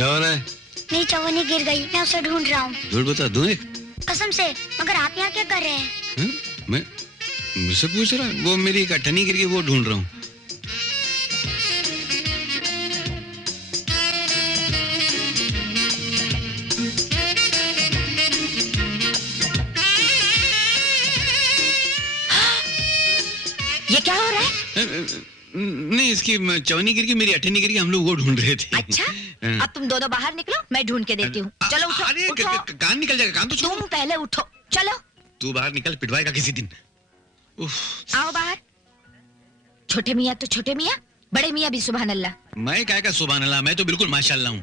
क्या हो रहा है? मेरी चवन्नी गिर गई, मैं उसे ढूंढ रहा हूँ। झूठ बता, दूं एक? कसम से। मगर आप यहाँ क्या कर रहे हैं? मैं मुझसे पूछ रहा है? वो मेरी एक अठन्नी गिर गई, वो ढूंढ रहा हूँ। ये क्या हो रहा है? नहीं, इसकी चवन्नी गिर गई, मेरी अठन्नी गिर गई, हम लोग वो ढूंढ रहे थे। अच्छा, अब तुम दोनों बाहर निकलो, मैं ढूंढ के देती हूँ। चलो उठो, अरे उठो। कान निकल जाएगा, कान तो छोड़ो। तुम पहले उठो, चलो। तू बाहर निकल, पिटवाएगा किसी दिन। आओ बाहर। छोटे मियाँ तो छोटे मियाँ, बड़े मियाँ भी सुभान अल्लाह। मैं क्या का सुभान अल्लाह, मैं तो बिल्कुल माशाअल्लाह हूँ।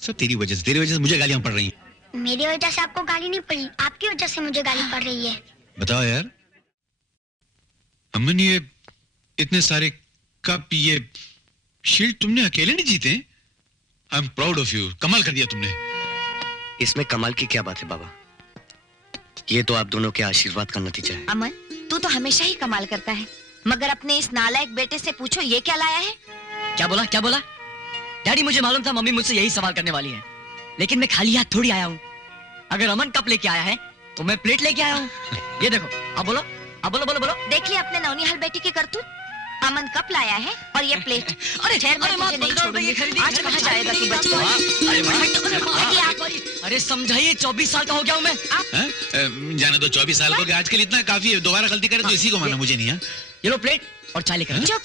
सब तेरी वजह से मुझे गालियाँ पड़ रही हैं। मेरी वजह से आपको गाली नहीं पड़ी, आपकी वजह से मुझे गाली पड़ रही है। बताओ यार अमन, ये इतने सारे कप, ये शील्ड तुमने अकेले नहीं जीते? I am proud of you, कमाल कर दिया तुमने। इसमें कमाल की क्या बात है बाबा? ये तो आप दोनों के आशीर्वाद का नतीजा है। अमन, तू तो हमेशा ही कमाल करता है, मगर अपने इस नालायक बेटे से पूछो ये क्या लाया है? क्या बोला, क्या बोला? डैडी, मुझे मालूम था मम्मी मुझसे यही सवाल करने वाली है, लेकिन मैं खाली हाथ थोड़ी आया हूँ। अगर अमन कप लेके आया है तो मैं प्लेट लेके आया हूँ। ये देखो, अब बोलो, अब बोलो बोलो बोलो। देख लिया अपने नौनिहाल बेटी की करतूत। अमन कप लाया है और ये प्लेट। अरे ठहर, मैं तुझे नहीं छोड़ूंगी। आज कहाँ जाएगा तू बच्चा? अरे समझाइए, 24 साल का हो गया हूँ मैं। जाने दो, 24 साल हो गए, आजकल इतना काफी है। दोबारा गलती करे तो इसी को माना, मुझे नहीं। ये लो प्लेट और चाय लेकर। चुप।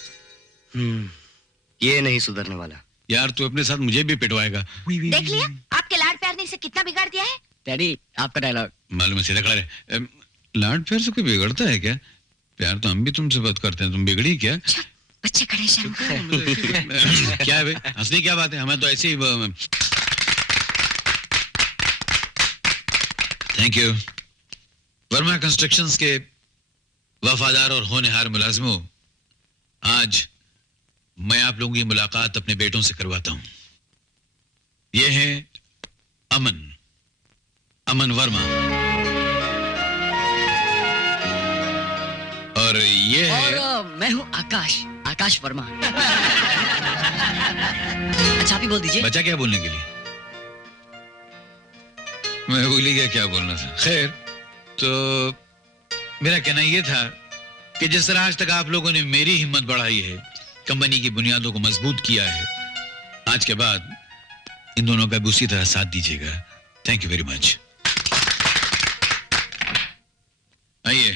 ये नहीं सुधरने वाला। यार तू अपने साथ मुझे भी पिटवाएगा। देख लिया, आपके लाड प्यार ने इसे कितना बिगाड़ दिया है। डैडी, आपका डायलॉग। मालूम है, सीधा खड़ा रहे। लाड प्यार से कोई बिगड़ता है क्या? प्यार तो हम भी तुमसे बात करते हैं, तुम बिगड़ी क्या? बच्चे खड़े शर्म। क्या है बे, हंसने क्या बात है? हमें तो ऐसे ही। Thank you. वर्मा कंस्ट्रक्शंस के वफादार और होनहार मुलाजिमों, आज मैं आप लोगों की मुलाकात अपने बेटों से करवाता हूं। ये है अमन वर्मा, और ये है और मैं हूँ आकाश वर्मा। अच्छा, आप ही बोल दीजिए। बचा क्या बोलने के लिए? मैं भूल ही गया क्या बोलना था। खैर, तो मेरा कहना यह था कि जिस तरह आज तक आप लोगों ने मेरी हिम्मत बढ़ाई है, कंपनी की बुनियादों को मजबूत किया है, आज के बाद इन दोनों का भी उसी तरह साथ दीजिएगा। Thank you very much. आइए,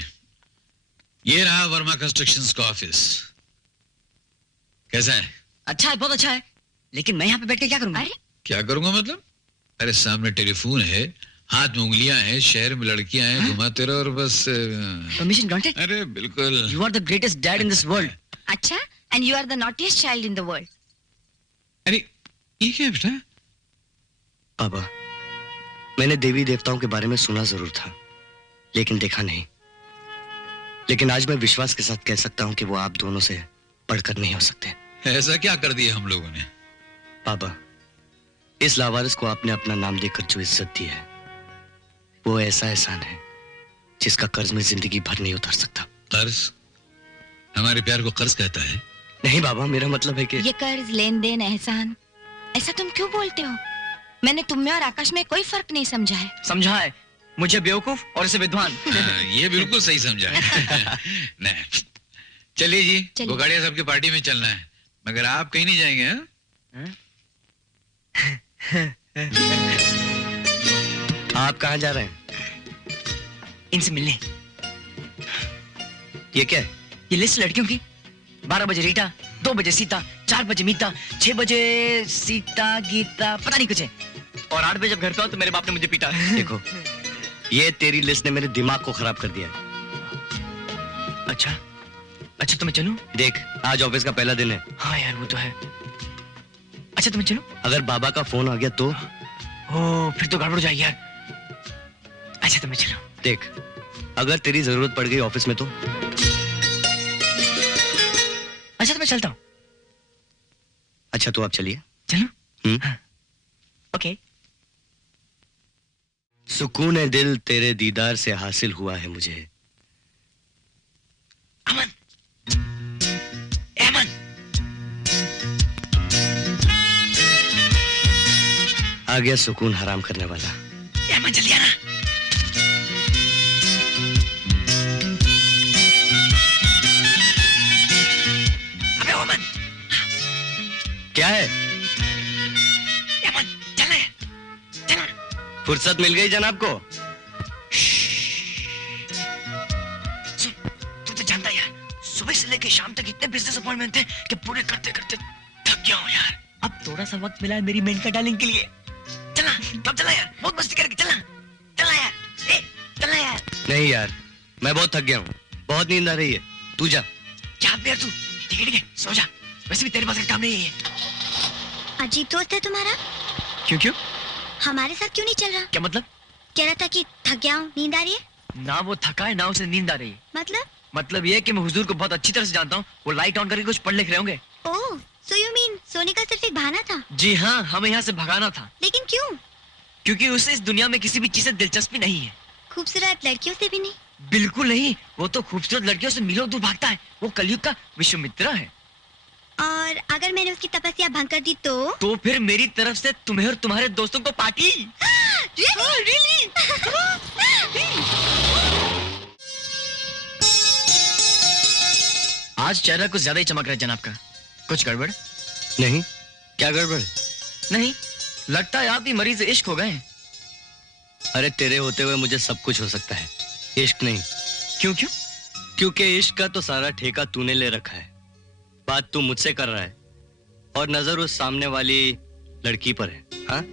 ये रहा वर्मा कंस्ट्रक्शंस का ऑफिस। कैसा है? अच्छा है, बहुत अच्छा है, लेकिन मैं यहाँ पे बैठ के क्या करूंगा? अरे क्या करूंगा मतलब? अरे सामने टेलीफोन है, हाथ में उंगलियां हैं, शहर में लड़कियां हैं, घुमाते रहो और बस। Permission granted. अरे बिल्कुल। You are the greatest dad in this world. अच्छा, and you are the naughtiest child in the world. अरे ये क्या है बेटा? बाबा, मैंने देवी देवताओं के बारे में सुना जरूर था, लेकिन देखा नहीं। लेकिन आज मैं विश्वास के साथ कह सकता हूं कि वो आप दोनों से बढ़कर नहीं हो सकते। ऐसा क्या कर दिया हम लोगों ने? बाबा, इस लावारिस को आपने अपना नाम देकर जो इज्जत दी है, वो ऐसा एहसान है जिसका कर्ज में जिंदगी भर नहीं उतार सकता। कर्ज? हमारे प्यार को कर्ज कहता है? नहीं बाबा, मेरा मतलब है कि ये कर्ज, लेन देन, एहसान, ऐसा तुम क्यों बोलते हो? मैंने तुम में और आकाश में कोई फर्क नहीं समझा है। समझा है, मुझे बेवकूफ और इसे विद्वान। ये बिल्कुल सही समझा है। नहीं, चलिए जी, चलिए। बुगाड़िया साहब की पार्टी में चलना है, मगर आप कहीं नहीं जाएंगे? आप कहाँ जा रहे हैं? इनसे मिलने। ये क्या है? ये लिस्ट लड़कियों की। 12 बजे रीटा, 2 बजे सीता, 4 बजे मीता, 6 बजे सीता गीता, पता नहीं कुछ है, और 8 बजे जब घर पे आओ तो मेरे बाप ने मुझे पीटा। देखो, ये तेरी लिस्ट ने मेरे दिमाग को खराब कर दिया है। अच्छा अच्छा, तो मैं चलूं? देख, आज ऑफिस का पहला दिन है। हाँ यार, वो तो है। अच्छा, तो मैं चलूं? अगर बाबा का फोन आ गया तो? ओह, फिर तो गड़बड़ हो जाएगी यार। अच्छा, तो मैं चलूं? देख, अगर तेरी जरूरत पड़ गई ऑफिस में तो? अच्छा, तो मैं चलता हूँ। अच्छा, तो आप चलिए। चलूं? हाँ। ओके। सुकून है दिल तेरे दीदार से हासिल हुआ है मुझे। अमन, अमन। गया सुकून हराम करने वाला। ए अमन जल्दी आना। अबे अमन, क्या है? ए अमन चलना है, चलना। फुर्सत मिल गई जनाब को? सुन, तू तो जानता है यार, सुबह से लेके शाम तक इतने बिजनेस अपॉइंटमेंट थे कि पूरे करते करते थक गया हूँ यार। अब थोड़ा सा वक्त मिला है मेरी मेनका डार्लिंग के लिए। चला, कब चला यार, बहुत मस्ती करके चला, चला यार, ए, चला यार। नहीं यार, मैं बहुत थक गया हूँ, बहुत नींद आ रही है, तू जा। क्या यार तू, ठीक है, सो जा, वैसे भी तेरे पास का काम नहीं है। अजीब दोस्त है तुम्हारा। क्यों क्यों? हमारे साथ क्यों नहीं चल रहा? क्या मतलब? कह रहा था कि थक गया हूँ, नींद आ रही है। ना वो थका है ना उसे नींद आ रही है। मतलब ये है कि मैं हुजूर को बहुत अच्छी तरह से जानता हूँ, वो लाइट ऑन करके कुछ पढ़ लिख रहे होंगे। ओह, so you mean सोने का सिर्फ एक बहाना था? जी हाँ, हमें यहाँ से भगाना था। लेकिन क्यों? क्योंकि उसे इस दुनिया में किसी भी चीज से दिलचस्पी नहीं है। खूबसूरत लड़कियों से भी नहीं? बिल्कुल नहीं, वो तो खूबसूरत लड़कियों से मीलों दूर भागता है। वो कलयुग का विश्वामित्र है। और अगर मैंने उसकी तपस्या भंग कर दी तो फिर मेरी तरफ से तुम्हें और तुम्हारे दोस्तों को पार्टी। Really? आज चेहरा कुछ ज्यादा ही चमक रहा है जनाब का। कुछ गड़बड़? नहीं, क्या गड़बड़? नहीं, लगता है आप भी मरीज इश्क हो गए। अरे तेरे होते हुए मुझे सब कुछ हो सकता है, इश्क नहीं। क्यों क्यों? क्योंकि इश्क का तो सारा ठेका तूने ले रखा है। बात तू मुझसे कर रहा है और नजर उस सामने वाली लड़की पर है। हाँ,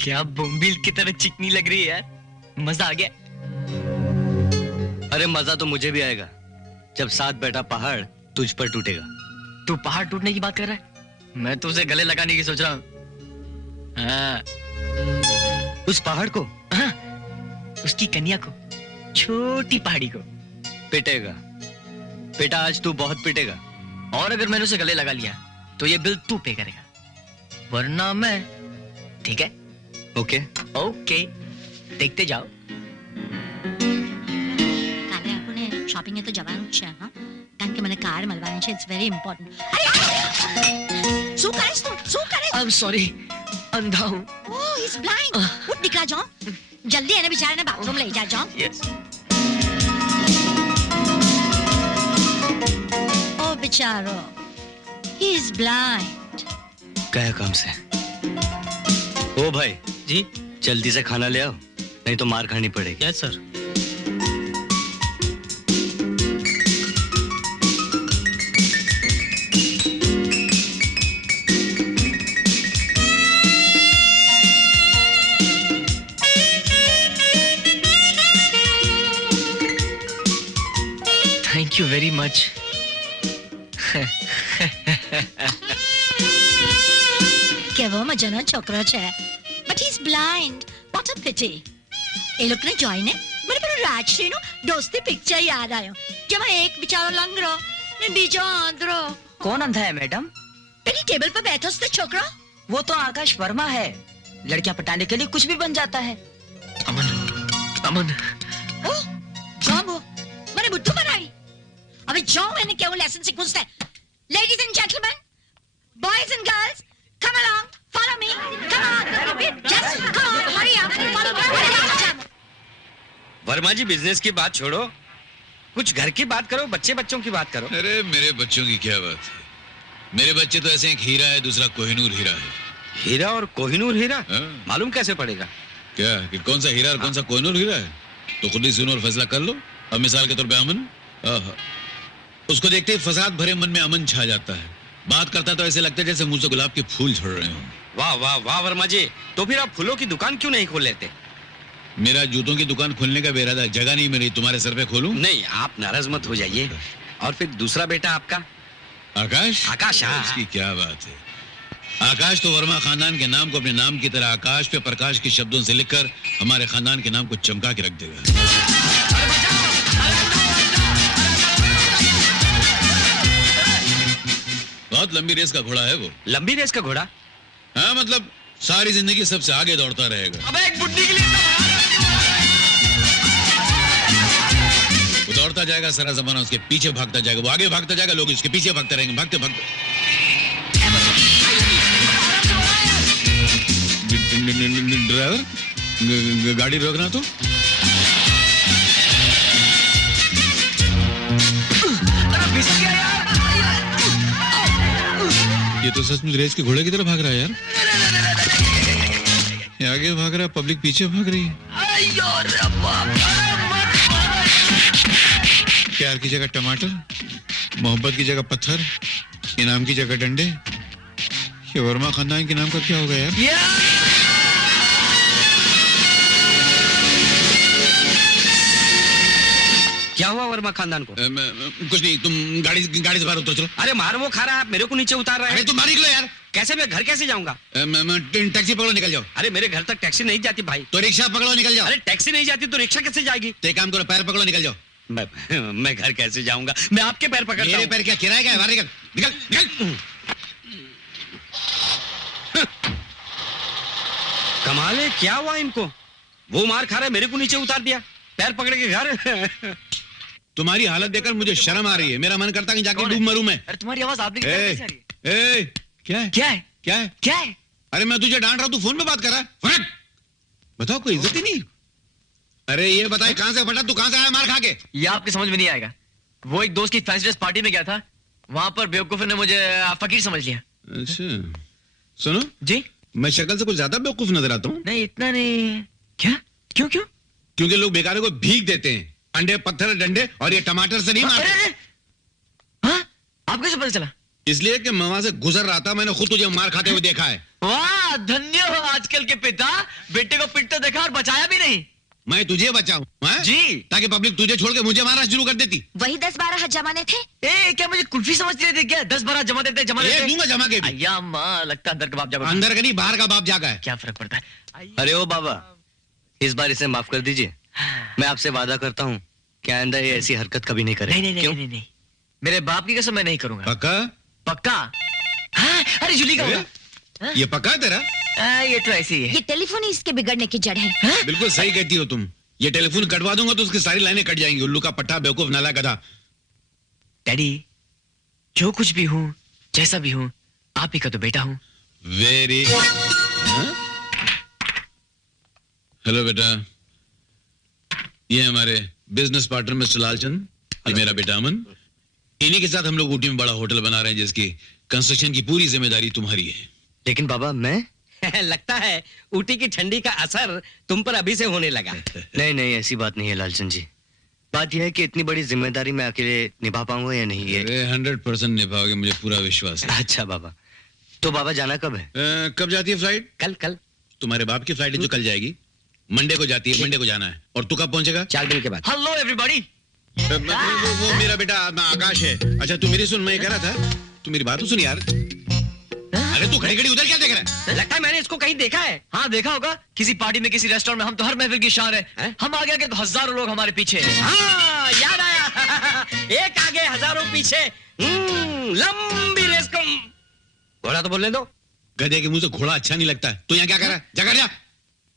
क्या बोम्बिल की तरह चिकनी लग रही है यार, मजा आ गया। अरे मजा तो मुझे भी आएगा जब साथ बैठा पहाड़ तुझ पर टूटेगा। तू पहाड़ टूटने की बात कर रहा है? मैं तो उसे गले लगाने की सोच रहा हूँ। हाँ, उस पहाड़ को? हाँ, उसकी कन्या को, छोटी पहाड़ी को। पिटेगा बेटा, आज तू बहुत पिटेगा। और अगर मैंने उसे गले लगा लिया तो ये बिल तू पे करेगा, वरना मैं। ठीक है? ओके ओके, देखते जाओ। કાલે આપણે શોપિંગે તો જવાનું જ છે હા, કારણ કે મને કાર મળવાની છે. It's very important. શું કરીશ તું? શું કરે? I'm sorry, अंधा हूँ। Oh, he is blind. ઉઠ નીકળા જાઓ, જલ્દી એને બિચારાને બાથરૂમ લઈ જા જાઓ. Yes. ઓ બિચારો, હી ઇઝ બ્લાઇન્ડ. गया काम से। ओ भाई जी जल्दी से खाना ले आओ, नहीं तो मार खानी पड़ेगी। Yes sir. Thank you very much. કેવો મજાનો છોકરો છે, but he is blind. What a pity. એ લોકોને જોઈને મને પેલું રાજશ્રીનું દોસ્તી પિક્ચર યાદ આવ્યો, જેમાં એક બિચારો લંગડો ને બીજો આંધળો. कौन अंधा है मैडम? પેલી ટેબલ પર બેઠો છે તે છોકરો. वो तो आकाश वर्मा है, लड़कियां पटाने के लिए कुछ भी बन जाता है। अमन, अमन। ઓ જાંબો, મને બુદ્ધુ બનાવી. હવે જાઓ એને કેવું લેસન શીખવું છે. Ladies and gentleman, boys and girls, come along, follow me, come on, just come on, hurry up, follow me, hurry up. Verma ji, business की बात छोड़ो, कुछ घर की बात करो, बच्चे बच्चों की बात करो। अरे मेरे बच्चों की क्या बात है, मेरे बच्चे तो ऐसे एक हीरा है, दूसरा कोहिनूर हीरा है। हीरा और कोहिनूर हीरा हाँ? मालूम कैसे पड़ेगा? क्या कि कौन सा हीरा और कौन सा कोहिनूर हीरा है, तो खुद ही सुनो और फैसला कर लो। अब मिसाल के तौर पे अमन, आहा, उसको देखते ही फसाद भरे मन में अमन छा जाता है। बात करता तो ऐसे लगता है जैसे मुंह से गुलाब के फूल झड़ रहे हों। वाह वाह वाह वर्मा जी, तो फिर आप फूलों की दुकान क्यों नहीं खोल लेते? मेरा जूतों की दुकान खोलने का बेरादा, जगह नहीं मेरी, तुम्हारे सर पे खोलूं? नहीं, आप नाराज मत हो जाइए। और फिर दूसरा बेटा आपका? आकाश? आकाश, हाँ। इसकी क्या बात है, आकाश तो वर्मा खानदान के नाम को अपने नाम की तरह आकाश पे प्रकाश के शब्दों से लिखकर हमारे खानदान के नाम को चमका के रख देगा। बहुत लंबी रेस का घोड़ा है वो। लंबी रेस का घोड़ा? हाँ, मतलब सारी जिंदगी सबसे आगे दौड़ता रहेगा। अबे एक बुड्ढी के लिए वो दौड़ता जाएगा, सारा जमाना उसके पीछे भागता जाएगा, वो आगे भागता जाएगा, लोग उसके पीछे भागते रहेंगे, भागते भागते। ड्राइवर गाड़ी रोकना तो ये तो सचमुच रेस के घोड़े की तरह भाग रहा है यार। ये आगे भाग रहा है, पब्लिक पीछे भाग रही है। प्यार की जगह टमाटर, मोहब्बत की जगह पत्थर, इनाम की जगह डंडे। ये वर्मा खानदान के नाम का क्या होगा यार? क्या हुआ वर्मा खानदान को? कुछ नहीं, तुम गाड़ी से बाहर उतर चलो। अरे मार वो खा रहा है, आप मेरे को नीचे उतार रहे अरे हैं। तुम मार निकलो यार। कैसे, मैं घर कैसे जाऊंगा? टैक्सी पकड़ो, निकल जाओ। अरे मेरे घर तक टैक्सी नहीं जाती भाई। तो रिक्शा पकड़ो, निकल जाओ। अरे टैक्सी नहीं जाती तो रिक्शा कैसे जाएगी? तो एक काम करो, पैर पकड़ो, निकल जाओ। मैं घर कैसे जाऊंगा? मैं आपके पैर पकड़ता मेरे हूं। पैर क्या किराया है? बाहर निकल, निकल, निकल। कमाल है, क्या हुआ इनको? वो मार खा रहा है, मेरे को नीचे उतार दिया, पैर पकड़ के घर। तुम्हारी हालत देखकर मुझे शर्म आ रही है। मेरा मन करता है कि जाके डूब मरूं मैं। अरे तुम्हारी आवाज आपने कैसे आ रही है? ए, क्या है? क्या है? क्या है? क्या है? अरे मैं तुझे डांट रहा हूं, तू फोन पे बात कर रहा है। फटक! बताओ, कोई इज्जत ही नहीं। अरे ये बताए कहां से फटा, तू कहां से आया मार खा के? ये आपके समझ में नहीं आएगा। वो एक दोस्त की फैंसी ड्रेस पार्टी में गया था, वहां पर बेवकूफ ने मुझे फकीर समझ लिया। अच्छा, सुनो जी? मैं शक्ल से कुछ ज्यादा बेवकूफ नजर आता हूँ? नहीं, इतना नहीं। क्या? क्यों क्यों? क्योंकि लोग बेकारों को भीख देते हैं, अंडे, पत्थर, डंडे, और ये टमाटर से नहीं मारते। अरे, हाँ? आपको कैसे पता चला? इसलिए कि मैं वहां से गुजर रहा था, मैंने खुद तुझे मार खाते हुए देखा है। वाह, धन्य हो आजकल के पिता, बेटे को पिटते देखा और बचाया भी नहीं। मैं तुझे बचाऊं, हाँ? जी। ताकि पब्लिक तुझे छोड़ के मुझे मारना शुरू कर देती। वही 10-12 हाथ जमाने थे। ए, क्या मुझे कुल्फी समझ रहे थे क्या? 10-12 जमा देते ये दूंगा जमा के भी। अय्या माँ, लगता है अंदर का बाप जागा। अंदर का नहीं, बाहर का बाप जागा है। क्या फर्क पड़ता है? अरे ओ बाबा, इस बार इसे माफ कर दीजिए। मैं आपसे वादा करता हूँ कि आइंदा ये ऐसी हरकत कभी नहीं करे। नहीं नहीं क्यों? नहीं नहीं, मेरे बाप की कसम मैं नहीं करूंगा। पक्का? पक्का? हाँ, अरे जूली का अरे, होगा। ये पक्का है तेरा? ये तो ऐसी है। ये टेलीफोन ही इसके बिगड़ने की जड़ है। बिल्कुल सही कहती हो तुम। ये टेलीफोन कटवा दूंगा तो उसकी सारी लाइनें कट जाएंगी। उल्लू का पट्टा, बेवकूफ, नाला, गधा। डैडी, जो कुछ भी हूँ, जैसा भी हूँ, आप ही का तो बेटा हूँ। वेरी। हेलो बेटा, ये हमारे बिजनेस पार्टनर मिस्टर लालचंद, ये मेरा बेटा अमन। इन्हीं के साथ हम लोग ऊटी में बड़ा होटल बना रहे हैं जिसकी कंस्ट्रक्शन की पूरी जिम्मेदारी तुम्हारी है। लेकिन बाबा मैं लगता है ऊटी की ठंडी का असर तुम पर अभी से होने लगा। नहीं नहीं, ऐसी बात नहीं है लालचंद जी। बात यह है कि इतनी बड़ी जिम्मेदारी मैं अकेले निभा पाऊंगा या नहीं ये। अरे 100% निभाओगे, मुझे पूरा विश्वास है। अच्छा बाबा, तो बाबा जाना कब है? कब जाती है फ्लाइट? कल कल तुम्हारे बाप की फ्लाइट है जो कल जाएगी। मंडे को जाती है, मंडे को जाना है। और तू कब पहुंचेगा? 4 दिन के बाद। Hello everybody. वो मेरा बेटा आकाश है। अच्छा तू मेरी सुन, मैं कह रहा था, तू मेरी बात तो सुन यार। अरे तू घड़ी घड़ी उधर क्या देख रहा है? लगता है मैंने इसको कहीं देखा है। हाँ देखा होगा, किसी पार्टी में, किसी रेस्टोरेंट में। हम तो हर महफिल की शान है। हैं? हम आगे आगे तो हजारों लोग हमारे पीछे हैं। हाँ याद आया। एक आगे हजारों पीछे। लंबी रेस को घोड़ा तो बोलने दो। गधे के मुंह से घोड़ा अच्छा नहीं लगता है। तू यहाँ क्या कर रहा है? जा कर जा।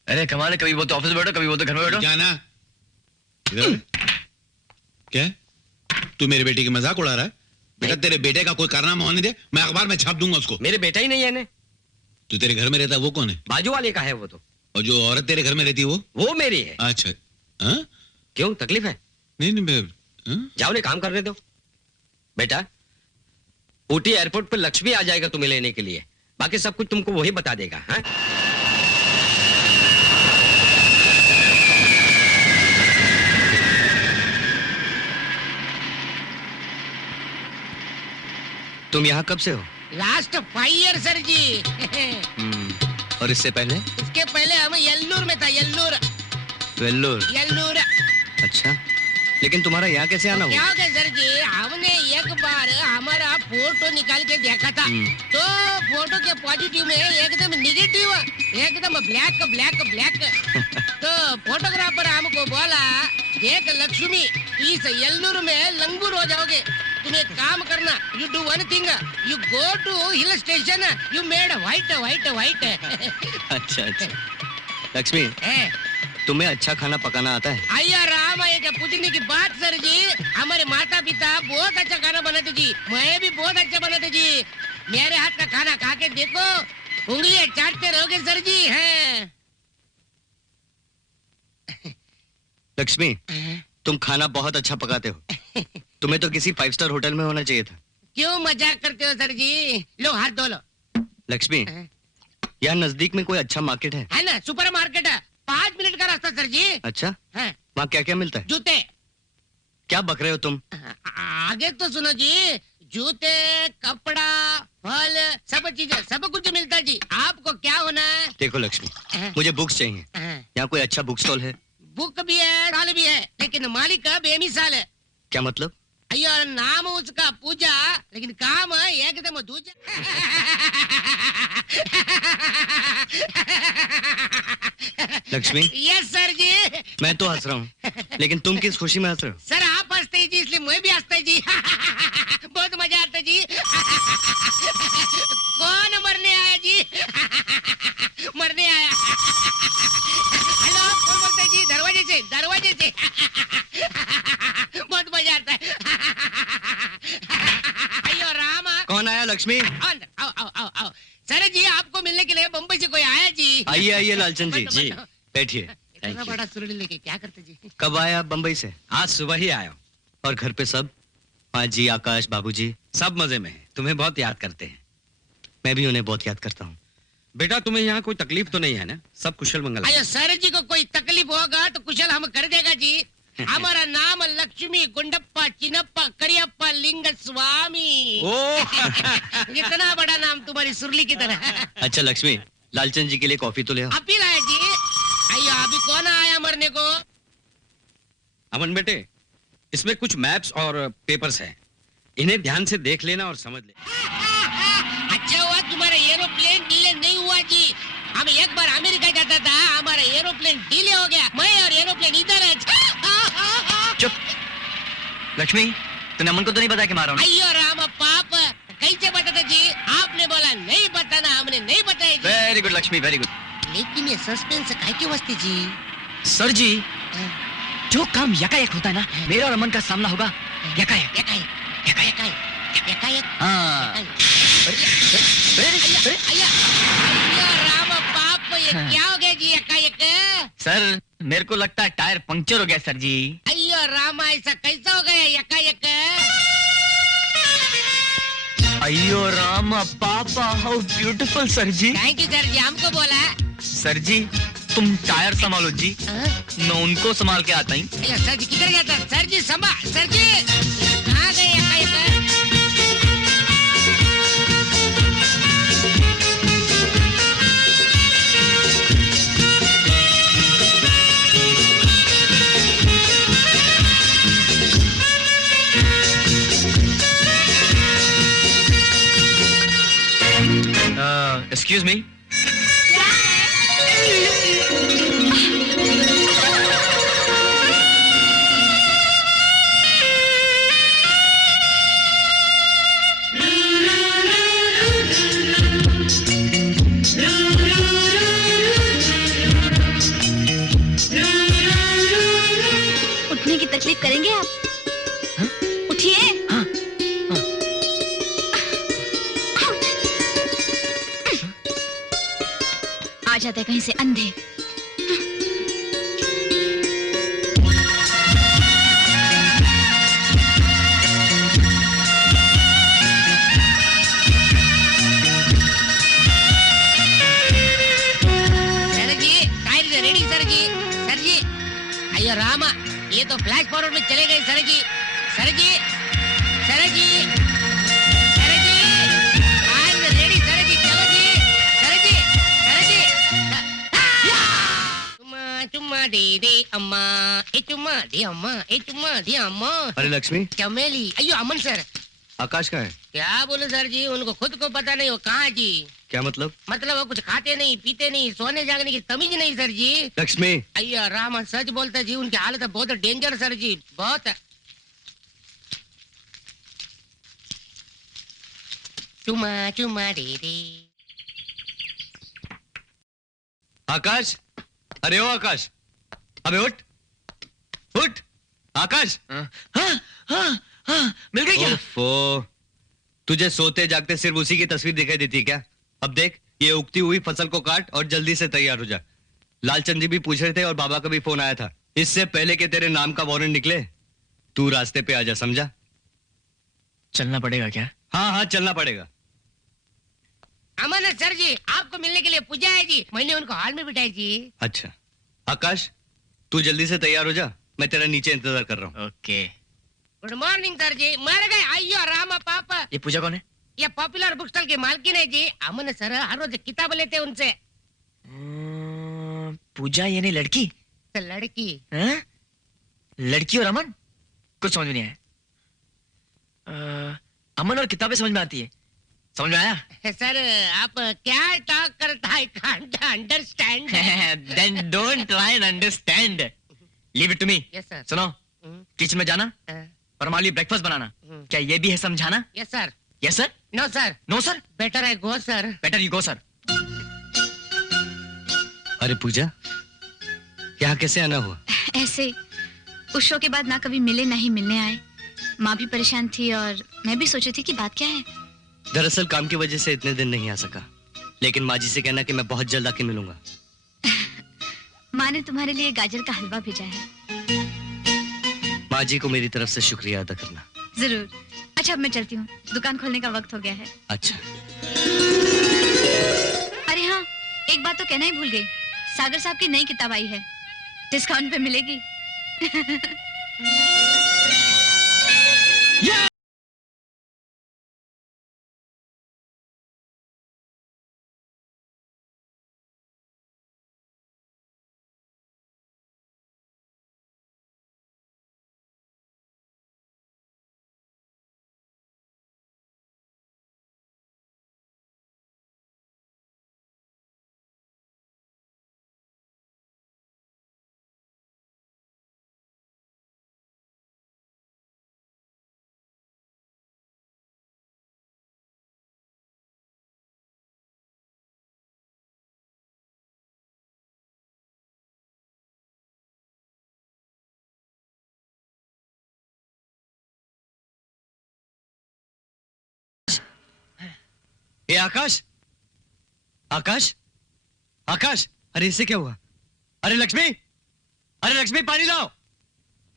अरे कमाल है, कभी वो तो ऑफिस में बैठो, कभी वो तो घर में बैठो। जाना। इधर आ। क्या? तू मेरे बेटे की मजाक उड़ा रहा है? बेटा तेरे बेटे का कोई कारनामा होने दे, मैं अखबार में छाप दूंगा उसको। मेरे बेटा ही नहीं है ने। तू तेरे घर में रहता है वो कौन है? बाजू वाले का है वो तो। और जो औरत तेरे घर में रहती है वो मेरी है। अच्छा। हाँ? क्यों, तकलीफ है? नहीं नहीं हाँ? जाओ ने काम करने दो। बेटा ऊटी एयरपोर्ट पर लक्ष्मी आ जाएगा तुम्हें लेने के लिए। बाकी सब कुछ तुमको वही बता देगा। हाँ? तुम यहाँ कब से हो? लास्ट 5 ईयर सर जी। और इससे पहले? इसके पहले हम येल्लूर में था। येल्लूर वेल्लोर। येल्लूर। अच्छा, लेकिन तुम्हारा यहाँ कैसे आना क्या हुआ? हो गया सर जी, हमने एक बार हमारा फोटो निकाल के देखा था तो फोटो के पॉजिटिव में एकदम निगेटिव, एकदम ब्लैक ब्लैक ब्लैक। तो फोटोग्राफर हमको बोला, देख लक्ष्मी, इस येल्लूर में लंगूर हो जाओगे। तुम एक काम करना, you do one thing, you go to hill station, you made white white white. अच्छा अच्छा। लक्ष्मी, तुम्हें अच्छा खाना पकाना आता है? अय्या राम, ये क्या पूछने की बात सर जी। हमारे माता पिता बहुत अच्छा खाना बनाते जी, मैं भी बहुत अच्छा बनाते जी। मेरे हाथ का खाना खा के देखो, उंगलियां चाटते रहोगे सर जी। हैं लक्ष्मी, तुम खाना बहुत अच्छा पकाते हो। तुम्हें तो किसी 5 स्टार होटल में होना चाहिए था। क्यों मजाक करते हो सर जी? लो हाथ धो लो। लक्ष्मी, यहाँ नजदीक में कोई अच्छा मार्केट है ना? सुपर मार्केट है, 5 मिनट का रास्ता सर जी। अच्छा, हाँ, वहाँ क्या क्या मिलता है? जूते। क्या बक रहे हो तुम? आगे तो सुनो जी। जूते, कपड़ा, फल, सब चीजें, सब कुछ मिलता है जी। आपको क्या होना है? देखो लक्ष्मी, मुझे बुक्स चाहिए। यहाँ कोई अच्छा बुक स्टॉल है? बुक भी है, स्टॉल भी है, लेकिन मालिक बेमिसाल है। क्या मतलब? अयो नाम उसका पूजा, लेकिन काम एकदम दूजा। लक्ष्मी, यस सर जी। मैं तो हंस रहा हूँ, लेकिन तुम किस खुशी में हंस रहे हो? सर आप हंसते जी, इसलिए मैं भी हंसता जी। बहुत मजा आता जी। कौन मरने आया जी? मरने आया। हेलो, कौन बोलता है जी? दरवाजे से, दरवाजे से। बहुत मजा आता है। अयो रामा। कौन आया लक्ष्मी? अंदर आओ आओ आओ आओ। सर जी आपको मिलने के लिए बम्बई से कोई आया जी? आइए आइए लालचंद जी। जी। बैठिए। इतना बड़ा सुरली लेके क्या करते जी? कब आए आप बम्बई से? आज सुबह ही आया हूँ। और घर पे सब? माँ जी, आकाश, बाबूजी? सब मजे में हैं। तुम्हें बहुत याद करते हैं। मैं भी उन्हें बहुत याद करता हूँ। बेटा तुम्हें यहाँ कोई तकलीफ तो नहीं है ना? सब कुशल मंगल है? अयो सर जी को कोई तकलीफ होगा तो कुशल हम कर देगा जी। हमारा नाम लक्ष्मी गुंडप्पा चिनप्पा करियप्पा लिंग स्वामी। ओ इतना बड़ा नाम तुम्हारी सुरली की तरह। अच्छा लक्ष्मी, लालचंद जी के लिए कॉफी तो ले आओ। अपील आया जी। अयो अभी कौन आया मरने को? अमन बेटे, इसमें कुछ मैप्स और पेपर्स हैं। इन्हें ध्यान से देख लेना और समझ लेना। अच्छा हुआ तुम्हारा एरोप्लेन डिले नहीं हुआ जी। हम एक बार अमेरिका जाता था, हमारा एरोप्लेन डिले हो गया। मैं और एरोप्लेन इधर है। चुप। लक्ष्मी, तूने अमन को तो नहीं बताया कि मारा हूँ? अयो राम पाप, कैसे बताता जी? आपने बोला नहीं बताना, हमने नहीं बताया जी। Very good Lakshmi, very good. लेकिन ये सस्पेंस काहे की वास्ते जी? सर जी, जो काम यकायक होता है ना, मेरा और अमन का सामना होगा यकायक। एकाएक, एकाएक, एकाएक। हाँ। अय्या, अय्या राम पाप, ये क्या हो गया जी एकाएक? सर, मेरे को लगता है टायर पंक्चर हो गया सर जी। अय्यो राम, ऐसा कैसा हो गया एकाएक? अयो राम पापा, हाउ ब्यूटीफुल सर जी। थैंक यू सर जी, हमको बोला। सर जी, तुम टायर संभालो जी, हाँ? मैं उनको संभाल के आता हूँ। अय्या सर जी किधर गया था? सर जी संभाल, सर जी कहाँ गए एकाएक? Excuse me. उठने की तकलीफ करेंगे आप? हाँ? उठिए। हाँ, आ जाते कहीं से अंधे। सर जी टायर रेडी सर जी। सर जी अय्यो रामा, ये तो फ्लैश फॉरवर्ड में चले गए सर जी। सर जी, सर जी, सर जी, टायर रेडी सर जी। चलो जी, सर जी, सर जी। चुम्मा चुम्मा दे दे अम्मा, ए चुम्मा दे अम्मा, ए चुम्मा दे अम्मा। अरे लक्ष्मी, चमेली। अय्यो अमन सर। आकाश कहाँ है? क्या बोले सर जी, उनको खुद को पता नहीं वो कहाँ है जी। क्या मतलब? मतलब वो कुछ खाते नहीं, पीते नहीं, सोने जागने की तमीज नहीं सर जी। लक्ष्मी, अय्या राम सच बोलता जी, उनकी हालत बहुत डेंजर सर जी, बहुत। चुमा चुमा दे दे। आकाश, अरे ओ आकाश, अबे उठ, उठ, आकाश। हाँ, हाँ, हाँ, मिल गई क्या? ओफो, तुझे सोते जागते सिर्फ उसी की तस्वीर दिखाई देती है क्या? अब देख, ये उगती हुई फसल को काट और जल्दी से तैयार हो जा। लालचंद जी भी पूछ रहे थे और बाबा का भी फोन आया था। इससे पहले कि तेरे नाम का वारंट निकले तू रास्ते पे आ जा, समझा? चलना पड़ेगा क्या? हाँ हाँ चलना पड़ेगा। अमन सर जी आपको मिलने के लिए पूछा है जी, मैंने उनको हॉल में बिठाई जी। अच्छा आकाश, तू जल्दी से तैयार हो जा, मैं तेरा नीचे इंतजार कर रहा हूँ। ओके। गुड मॉर्निंग सर जी। मर गए अयो रामा पापा। ये पूजा कौन है? ये पॉपुलर बुक स्टॉल के मालकिन है जी। अमन सर हर रोज किताब लेते हैं उनसे। पूजा यानी लड़की? तो लड़की हैं? लड़की और अमन कुछ समझ में नहीं आया। अमन और किताबें समझ में आती है, समझ में आया? सर आप क्या टॉक करता है, can't understand. Then don't try and understand. Leave it to me. Yes sir. सुनो, किचन में जाना और हमारे लिए ब्रेकफास्ट बनाना। क्या ये भी है समझाना? Yes sir. Yes sir? No sir. No sir? Better है go sir. Better you go sir. अरे पूजा, यहाँ कैसे आना हुआ? ऐसे उस शो के बाद ना कभी मिले ना ही मिलने आए। माँ भी परेशान थी और मैं भी सोची थी कि बात क्या है। दरअसल काम की वजह से इतने दिन नहीं आ सका, लेकिन माँ जी से कहना कि मैं बहुत जल्द आके मिलूंगा। माँ ने तुम्हारे लिए गाजर का हलवा भेजा है। माँ जी को मेरी तरफ से शुक्रिया अदा करना। जरूर। अच्छा अब मैं चलती हूँ, दुकान खोलने का वक्त हो गया है। अच्छा। अरे हाँ, एक बात तो कहना ही भूल गई। सागर साहब की नई किताब आई है, डिस्काउंट पे मिलेगी। ए आकाश, आकाश, आकाश, अरे इससे क्या हुआ? अरे लक्ष्मी, अरे लक्ष्मी पानी लाओ।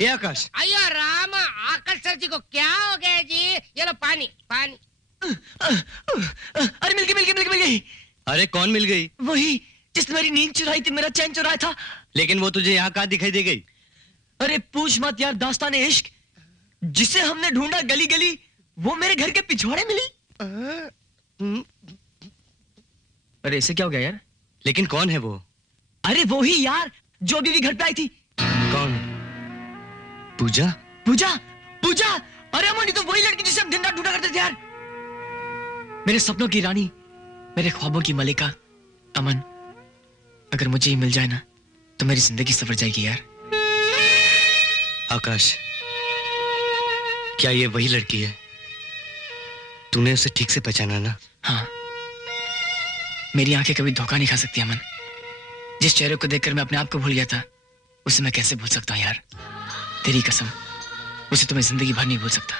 ए आकाश। अयो राम, आकाश सर जी को क्या हो गया जी? ये लो पानी पानी। अरे मिल गई। अरे कौन मिल गई? वही जिसने मेरी नींद चुराई थी, मेरा चैन चुराया था। लेकिन वो तुझे यहाँ कहाँ दिखाई दे गई? अरे पूछ मत यार, दास्तान इश्क जिसे हमने ढूंढा गली गली, वो मेरे घर के पिछवाड़े मिली। अरे इसे क्या हो गया यार? लेकिन कौन है वो? अरे वो ही यार जो अभी भी घर पे आई थी। कौन? पूजा? पूजा? पूजा? अरे अमन, ये तो वही लड़की जिसे हम दिन रात ढूंढा करते थे यार। मेरे सपनों की रानी, मेरे ख्वाबों की मलिका। अमन, अगर मुझे ही मिल जाए ना तो मेरी जिंदगी सवर जाएगी यार। आकाश, क्या ये वही लड़की है? तूने उसे ठीक से पहचाना ना? हाँ, मेरी आंखें कभी धोखा नहीं खा सकती अमन। जिस चेहरे को देखकर मैं अपने आप को भूल गया था, उसे मैं कैसे भूल सकता हूँ यार? तेरी कसम, उसे तो मैं जिंदगी भर नहीं भूल सकता।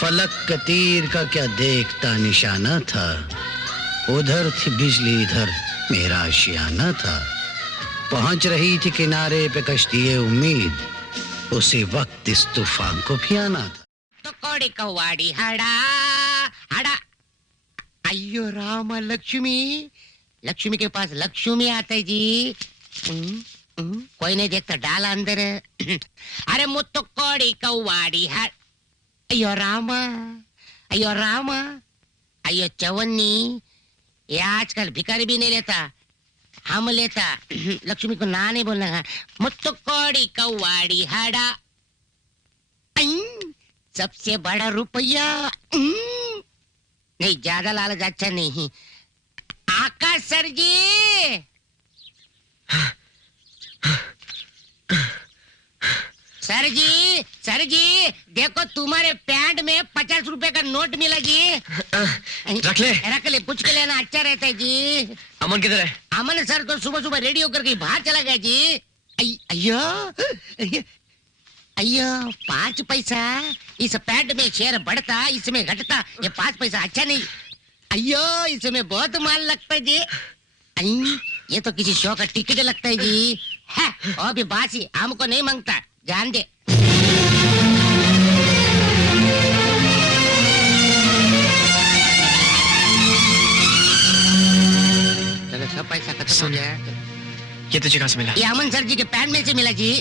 फलक के तीर का क्या देखता निशाना था, उधर थी बिजली इधर मेरा आशियाना था। पहुंच रही थी किनारे पे कश्ती उम्मीद, उसी वक्त इस तूफान को भी आना था। तो कौड़ी कौवाड़ी हड़ा हड़ा। अयो राम, लक्ष्मी, लक्ष्मी के पास लक्ष्मी आता है जी। कोई नहीं देखता, डाला अंदर। अरे मुत्तो कौड़ी कौवाड़ी हड़। अयो राम, अयो राम, अयो चवन्नी, ये आजकल भिखारी भी नहीं लेता, हम लेता। लक्ष्मी को ना नहीं बोलना है। मुत्तो कौड़ी कौवाड़ी हड़ा। सबसे बड़ा रुपया। नहीं, ज्यादा लालच अच्छा नहीं। आकाश सर जी, सर जी देखो तुम्हारे पैंट में 50 रुपए का नोट मिला जी। रख ले, पूछ के लेना, अच्छा रहता है जी। अमन किधर है? अमन सर तो सुबह सुबह रेडी होकर के बाहर चला गया जी। अयो अयो, 5 पैसा। इस पैंट में शेयर बढ़ता, इसमें घटता। ये 5 पैसा अच्छा नहीं। अयो इसमें बहुत माल लगता है जी। आई, ये तो किसी शो का टिकट लगता है जी। है, और भी बासी हमको नहीं मांगता, जान दे। चलो सब पैसा खत्म हो गया। ये तुझे कहाँ से मिला? ये अमन सर जी के पैन में से मिला जी।